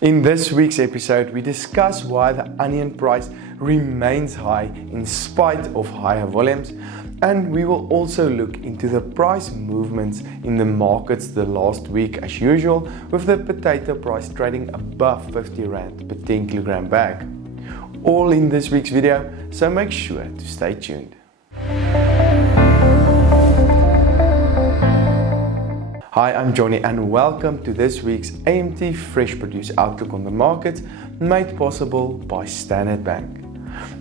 In this week's episode, we discuss why the onion price remains high in spite of higher volumes, and we will also look into the price movements in the markets the last week as usual, with the potato price trading above 50 Rand per 10 kilogram bag. All in this week's video, so make sure to stay tuned. Hi, I'm Johnny and welcome to this week's AMT Fresh Produce Outlook on the Market, made possible by Standard Bank.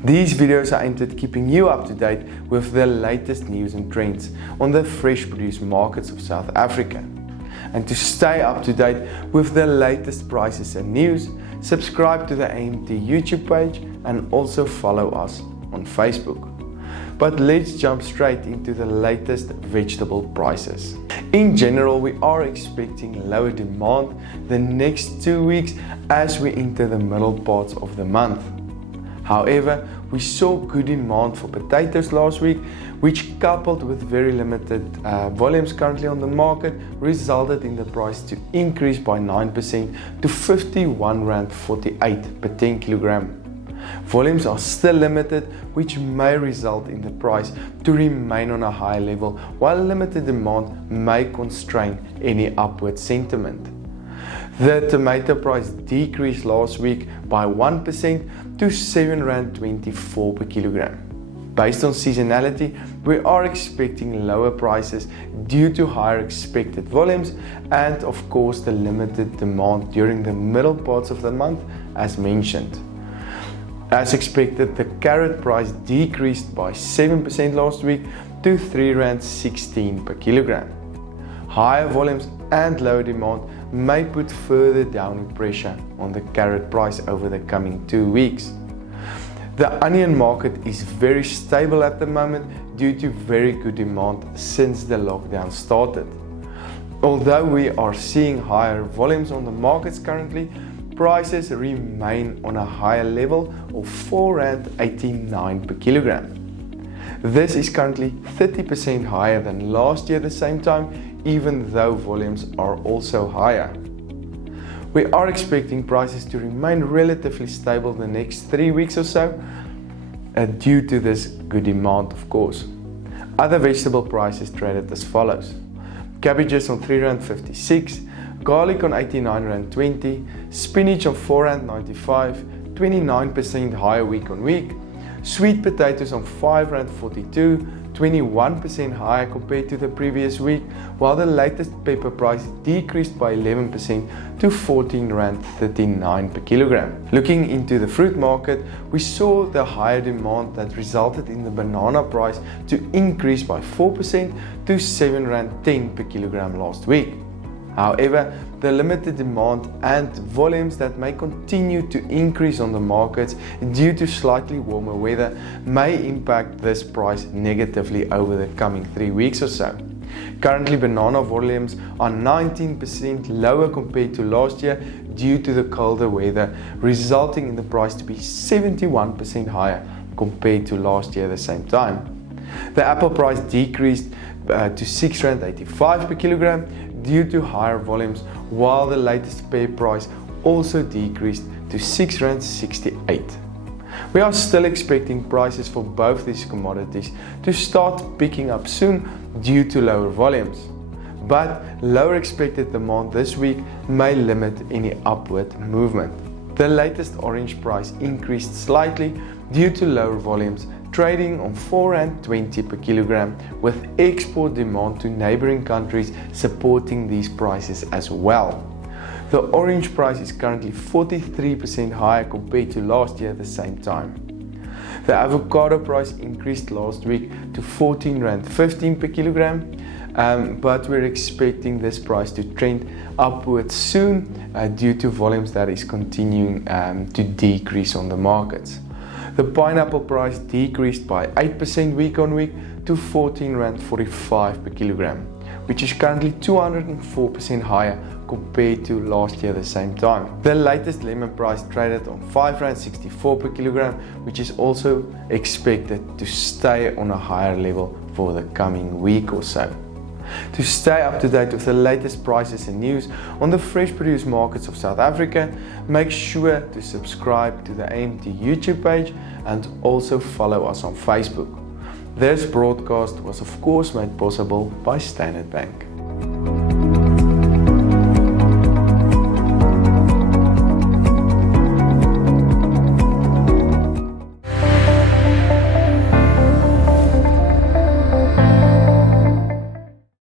These videos are aimed at keeping you up to date with the latest news and trends on the fresh produce markets of South Africa. And to stay up to date with the latest prices and news, subscribe to the AMT YouTube page and also follow us on Facebook. But let's jump straight into the latest vegetable prices. In general, we are expecting lower demand the next 2 weeks as we enter the middle parts of the month. However, we saw good demand for potatoes last week, which coupled with very limited volumes currently on the market resulted in the price to increase by 9% to 51.48 Rand per 10 kilogram. Volumes are still limited, which may result in the price to remain on a high level, while limited demand may constrain any upward sentiment. The tomato price decreased last week by 1% to 7.24 Rand per kilogram. Based on seasonality, we are expecting lower prices due to higher expected volumes and of course the limited demand during the middle parts of the month as mentioned. As expected, the carrot price decreased by 7% last week to 3.16 Rand per kilogram. Higher volumes and lower demand may put further downward pressure on the carrot price over the coming 2 weeks. The onion market is very stable at the moment due to very good demand since the lockdown started. Although we are seeing higher volumes on the markets currently, prices remain on a higher level of 4.89 Rand per kilogram. This is currently 30% higher than last year at the same time, even though volumes are also higher. We are expecting prices to remain relatively stable the next 3 weeks or so, due to this good demand of course. Other vegetable prices traded as follows: cabbages on 3.56 Rand, garlic on 89.20 Rand, spinach on 4.95 Rand, 29% higher week on week, sweet potatoes on 5.42 Rand, 21% higher compared to the previous week, while the latest pepper price decreased by 11% to 14.39 Rand per kilogram. Looking into the fruit market, we saw the higher demand that resulted in the banana price to increase by 4% to 7.10 Rand per kilogram last week. However, the limited demand and volumes that may continue to increase on the markets due to slightly warmer weather may impact this price negatively over the coming 3 weeks or so. Currently, banana volumes are 19% lower compared to last year due to the colder weather, resulting in the price to be 71% higher compared to last year at the same time. The apple price decreased to 6.85 Rand per kilogram due to higher volumes, while the latest pear price also decreased to 6.68 Rand. We are still expecting prices for both these commodities to start picking up soon due to lower volumes, but lower expected demand this week may limit any upward movement. The latest orange price increased slightly due to lower volumes, trading on 4.20 Rand per kilogram, with export demand to neighboring countries supporting these prices as well. The orange price is currently 43% higher compared to last year at the same time. The avocado price increased last week to 14.15 Rand per kilogram, but we're expecting this price to trend upwards soon due to volumes that is continuing to decrease on the markets. The pineapple price decreased by 8% week on week to 14.45 Rand per kilogram, which is currently 204% higher compared to last year at the same time. The latest lemon price traded on 5.64 Rand per kilogram, which is also expected to stay on a higher level for the coming week or so. To stay up to date with the latest prices and news on the fresh produce markets of South Africa, make sure to subscribe to the AMT YouTube page and also follow us on Facebook. This broadcast was of course made possible by Standard Bank.